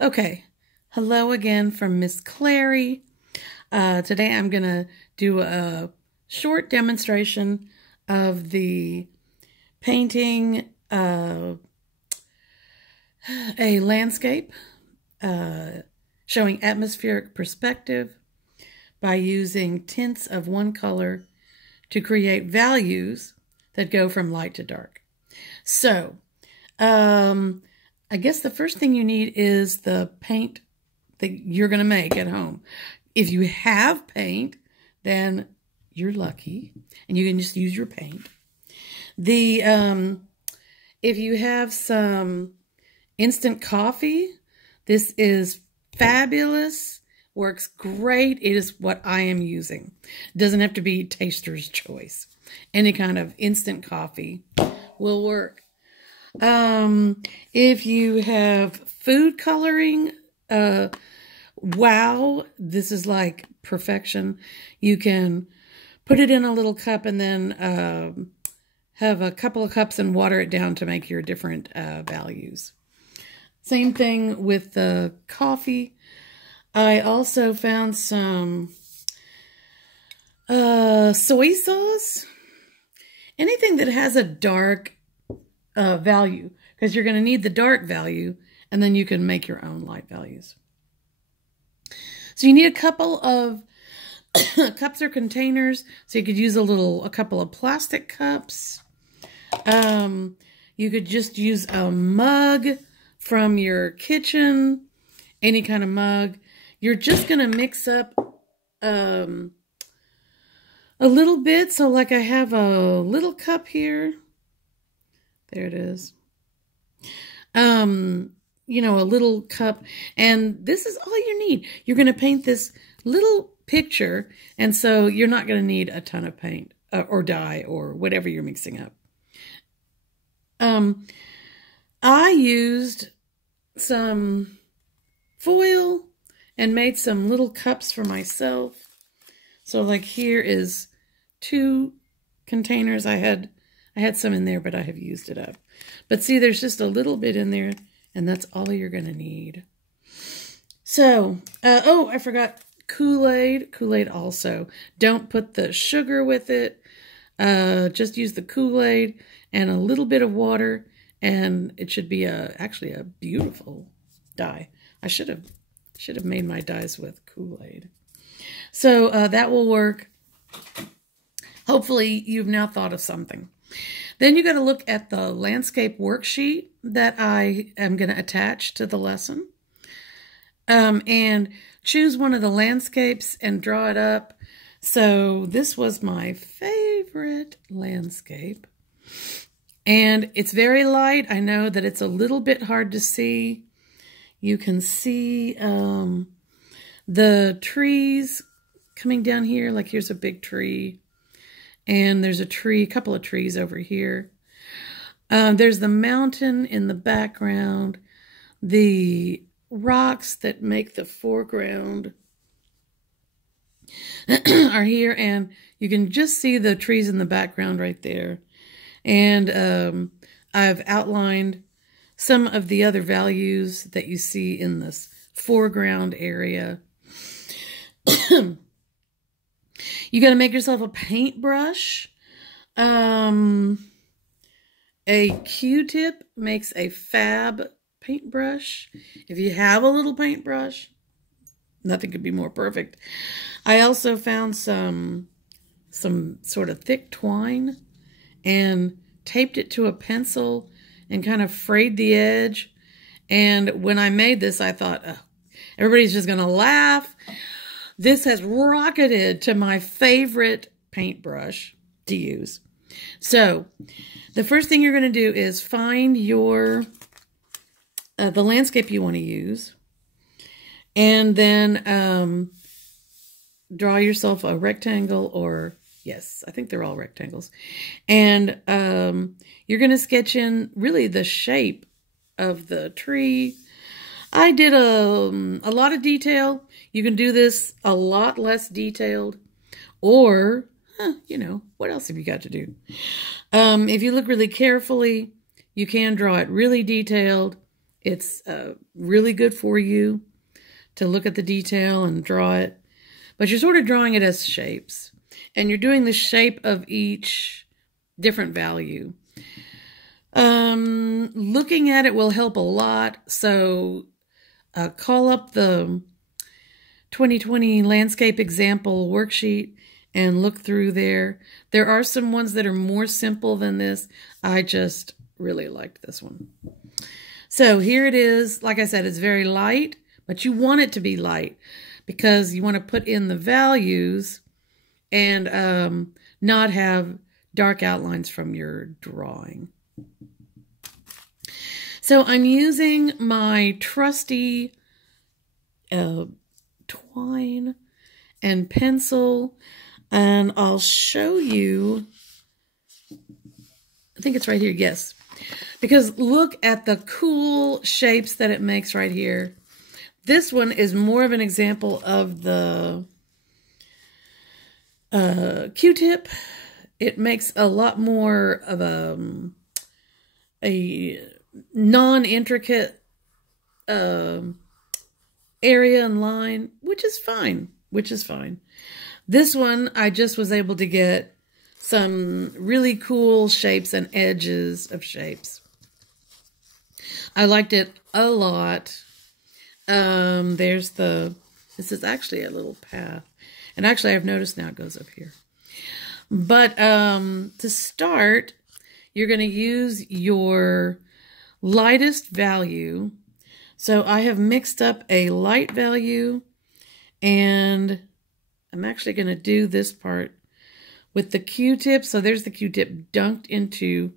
Okay, hello again from Miss Clary. Today I'm going to do a short demonstration of the painting a landscape showing atmospheric perspective by using tints of one color to create values that go from light to dark. So, I guess the first thing you need is the paint that you're going to make at home. If you have paint, then you're lucky and you can just use your paint. If you have some instant coffee, this is fabulous. Works great. It is what I am using. It doesn't have to be taster's choice. Any kind of instant coffee will work. If you have food coloring, wow, this is like perfection. You can put it in a little cup and then have a couple of cups and water it down to make your different values. Same thing with the coffee. I also found some soy sauce. Anything that has a dark value, because you're going to need the dark value, and then you can make your own light values. So you need a couple of cups or containers. So you could use a couple of plastic cups. You could just use a mug from your kitchen, any kind of mug. You're just going to mix up a little bit. So like I have a little cup here. There it is. You know, a little cup. And this is all you need. You're going to paint this little picture. And so you're not going to need a ton of paint or dye or whatever you're mixing up. I used some foil and made some little cups for myself. So like here is 2 containers. I had some in there, but I have used it up. But see, there's just a little bit in there, and that's all you're going to need. So, oh, I forgot Kool-Aid. Kool-Aid also. Don't put the sugar with it. Just use the Kool-Aid and a little bit of water, and it should be actually a beautiful dye. I should have made my dyes with Kool-Aid. So that will work. Hopefully, you've now thought of something. Then you got to look at the landscape worksheet that I am going to attach to the lesson. And choose one of the landscapes and draw it up. So this was my favorite landscape. And it's very light. I know that it's a little bit hard to see. You can see the trees coming down here. Like here's a big tree. And there's a couple of trees over here. There's the mountain in the background. The rocks that make the foreground are here. And you can just see the trees in the background right there. And I've outlined some of the other values that you see in this foreground area. You got to make yourself a paintbrush. A Q-tip makes a fab paintbrush. If you have a little paintbrush, nothing could be more perfect. I also found some sort of thick twine and taped it to a pencil and kind of frayed the edge. And when I made this, I thought, oh, everybody's just going to laugh. This has rocketed to my favorite paintbrush to use. So, the first thing you're going to do is find the landscape you want to use. And then draw yourself a rectangle or, yes, I think they're all rectangles. And you're going to sketch in really the shape of the tree. I did a lot of detail. You can do this a lot less detailed. Or, you know, what else have you got to do? If you look really carefully, you can draw it really detailed It's really good for you to look at the detail and draw it. But you're sort of drawing it as shapes. And you're doing the shape of each different value. Looking at it will help a lot. So call up the 2020 landscape example worksheet and look through there. There are some ones that are more simple than this. I just really liked this one. So here it is. Like I said, it's very light, but you want it to be light because you want to put in the values and not have dark outlines from your drawing. So I'm using my trusty twine and pencil, and I'll show you, I think it's right here, yes. Because look at the cool shapes that it makes right here. This one is more of an example of the Q-tip. It makes a lot more of a non-intricate area and line, which is fine, This one, I just was able to get some really cool shapes and edges of shapes. I liked it a lot. This is actually a little path. And actually, I've noticed now it goes up here. But to start, you're going to use your lightest value. So I have mixed up a light value, and I'm actually going to do this part with the Q-tip. So there's the Q-tip dunked into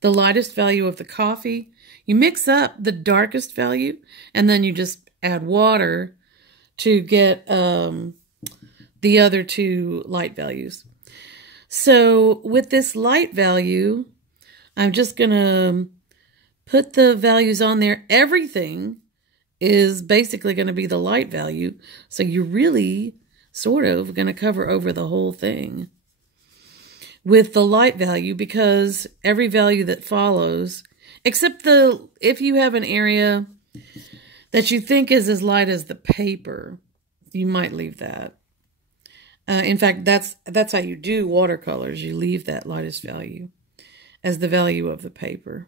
the lightest value of the coffee. You mix up the darkest value, and then you just add water to get the other two light values. So with this light value, I'm just going to put the values on there. Everything is basically going to be the light value. So you're really sort of going to cover over the whole thing with the light value, because every value that follows, except if you have an area that you think is as light as the paper, you might leave that. In fact, that's how you do watercolors. You leave that lightest value as the value of the paper.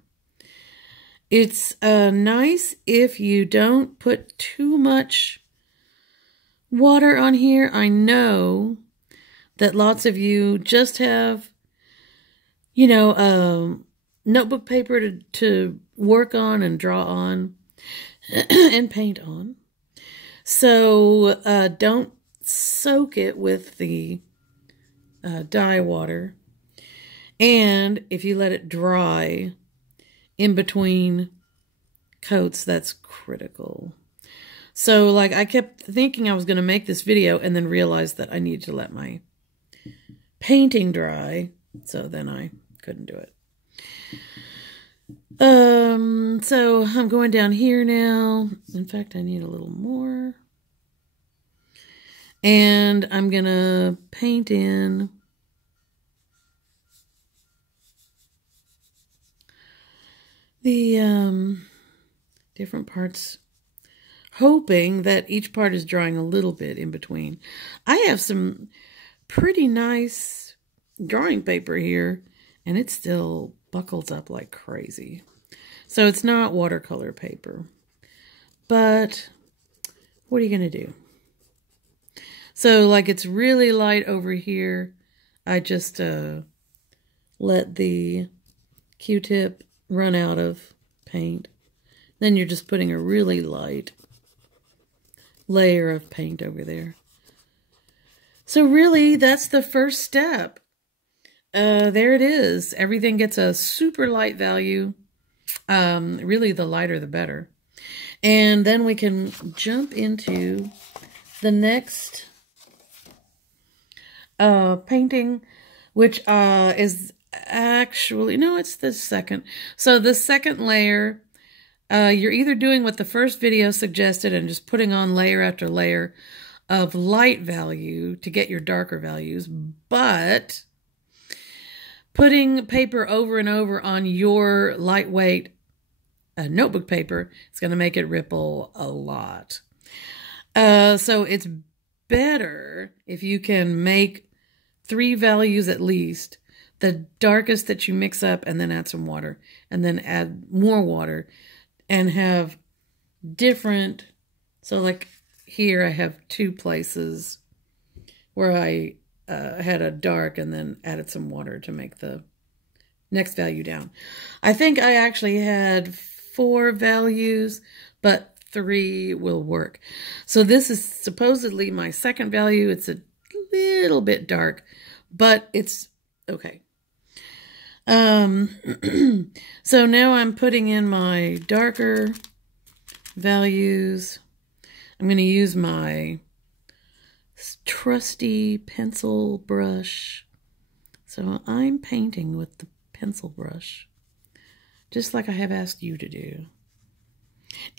It's nice if you don't put too much water on here. I know that lots of you just have, you know, notebook paper to work on and draw on and paint on. So don't soak it with the dye water. And if you let it dry in between coats, that's critical. So like I kept thinking I was going to make this video and then realized that I needed to let my painting dry. So then I couldn't do it. So I'm going down here now. In fact, I need a little more. And I'm going to paint in the different parts, hoping that each part is drawing a little bit in between. I have some pretty nice drawing paper here, and it still buckles up like crazy. So it's not watercolor paper. But what are you going to do? So like it's really light over here. I just let the Q-tip run out of paint. Then you're just putting a really light layer of paint over there. So really, that's the first step. There it is. Everything gets a super light value. Really, the lighter the better. And then we can jump into the next painting, which is actually, no, it's the second. So the second layer, you're either doing what the first video suggested and just putting on layer after layer of light value to get your darker values, but putting paper over and over on your lightweight notebook paper, it's going to make it ripple a lot. So it's better if you can make 3 values at least, the darkest that you mix up, and then add some water, and then add more water, and have different. So like here I have 2 places where I had a dark and then added some water to make the next value down. I think I actually had 4 values, but 3 will work. So this is supposedly my second value. It's a little bit dark, but it's okay. So now I'm putting in my darker values. I'm going to use my trusty pencil brush. So I'm painting with the pencil brush, just like I have asked you to do.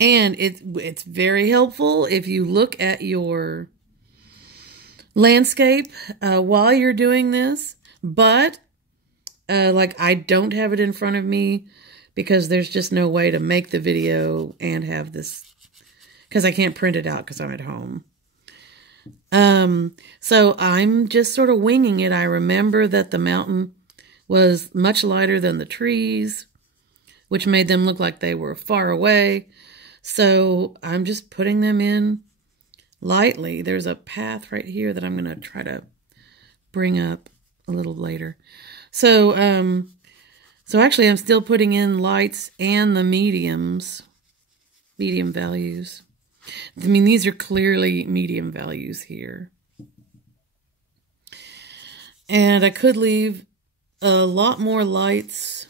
And it's very helpful if you look at your landscape while you're doing this, but like I don't have it in front of me because there's just no way to make the video and have this, because I can't print it out because I'm at home. So I'm just sort of winging it. I remember that the mountain was much lighter than the trees, which made them look like they were far away. So I'm just putting them in lightly. There's a path right here that I'm going to try to bring up a little later. So, so actually I'm still putting in lights and the medium values. I mean, these are clearly medium values here. And I could leave a lot more lights.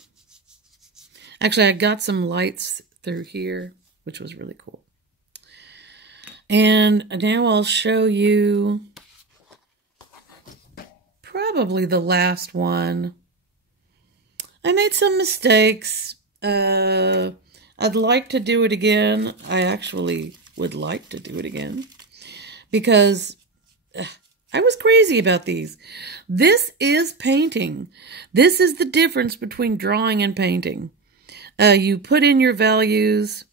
Actually, I got some lights through here, which was really cool. And now I'll show you probably the last one. I made some mistakes. I'd like to do it again. I actually would like to do it again because I was crazy about these. This is painting. This is the difference between drawing and painting. You put in your values.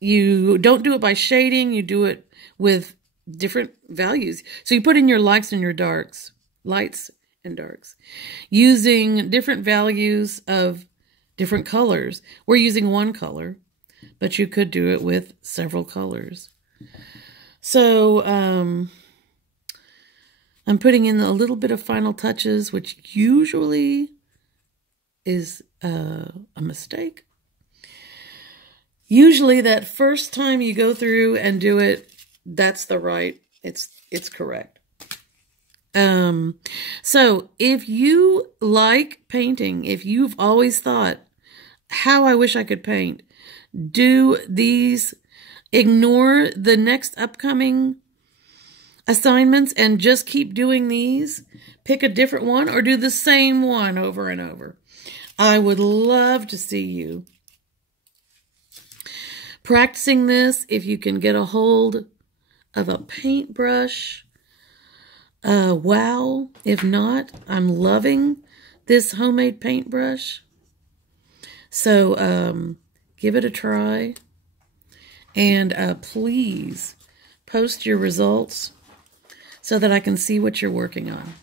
You don't do it by shading. You do it with different values. So you put in your lights and your darks, lights and darks, using different values of different colors. We're using one color, but you could do it with several colors. So I'm putting in a little bit of final touches, which usually is a mistake. Usually that first time you go through and do it, that's the right, it's correct. So if you like painting, if you've always thought, how I wish I could paint, do these, ignore the next upcoming assignments and just keep doing these. Pick a different one or do the same one over and over. I would love to see you practicing this. If you can get a hold of a paintbrush, wow. If not, I'm loving this homemade paintbrush. So give it a try. And please post your results so that I can see what you're working on.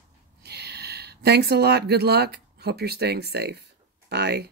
Thanks a lot. Good luck. Hope you're staying safe. Bye.